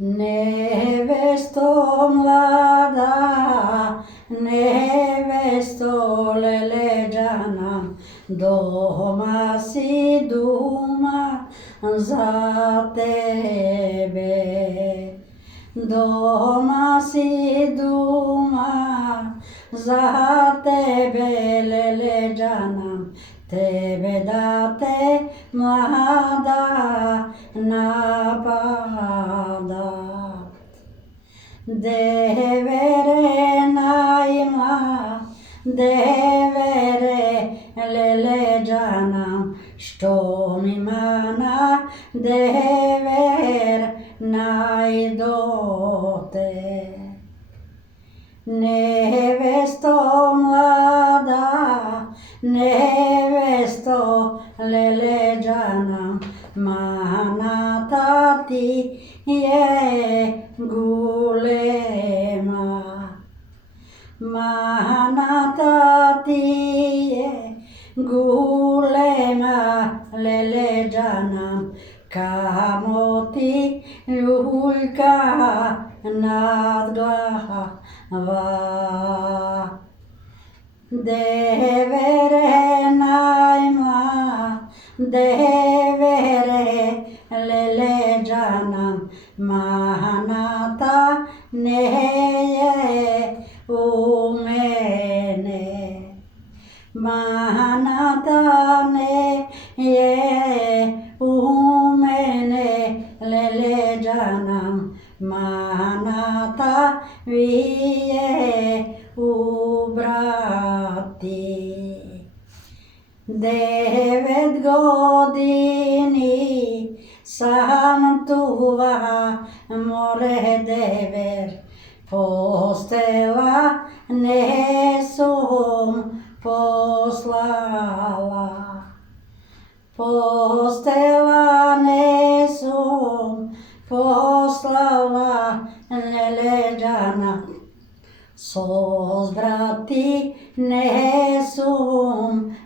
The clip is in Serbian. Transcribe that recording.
Невесто млада, невесто лелеđana, дома си дума за тебе. Дома си дума за тебе лелеđana, тебе да те млада нападат. Девере најмлад, девере лелеđana, што ми мана девер најдоте. Невесто млада, невесто лелеđana, маната ти е голема. Маната ти е голема лелеđana, камо ти љуљка над глава. Девере најмлад, девере лелеđana, маната не е у мене. Маната не е у мене лелеđana, маната ви е у брати. 9 години сам това море девер, постела не сум послала. Постела не сум послала лелеđana, со брати не сум